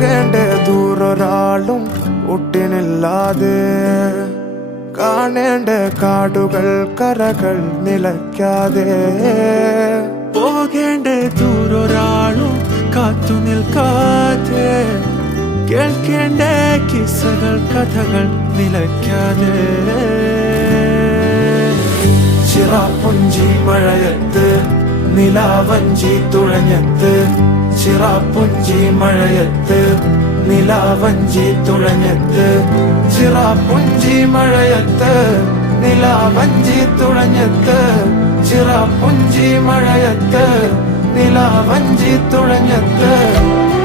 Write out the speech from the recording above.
പോകേണ്ട ദൂരൊരാളും ഒട്ടിനില്ലാതെ കാണേണ്ട കാടുകൾ കരകൾ നിലയ്ക്കാതെ പോകേണ്ട ദൂരൊരാളും കാത്തു നിൽക്കാതെ കേൾക്കേണ്ട കിസ്സകൾ കഥകൾ നിലയ്ക്കാതെ ചിറാപ്പുഞ്ചി മഴയത്ത് നിലാവഞ്ചി തുഴഞ്ഞത്ത് ചിറാപ്പുഞ്ചി മഴയത്ത് നിലാവഞ്ചി തുഴഞ്ഞത്ത് ചിറാപ്പുഞ്ചി മഴയത്ത് നിലാവഞ്ചി തുഴഞ്ഞത്ത് ചിറാപ്പുഞ്ചി മഴയത്ത് നിലാവഞ്ചി തുഴഞ്ഞത്ത്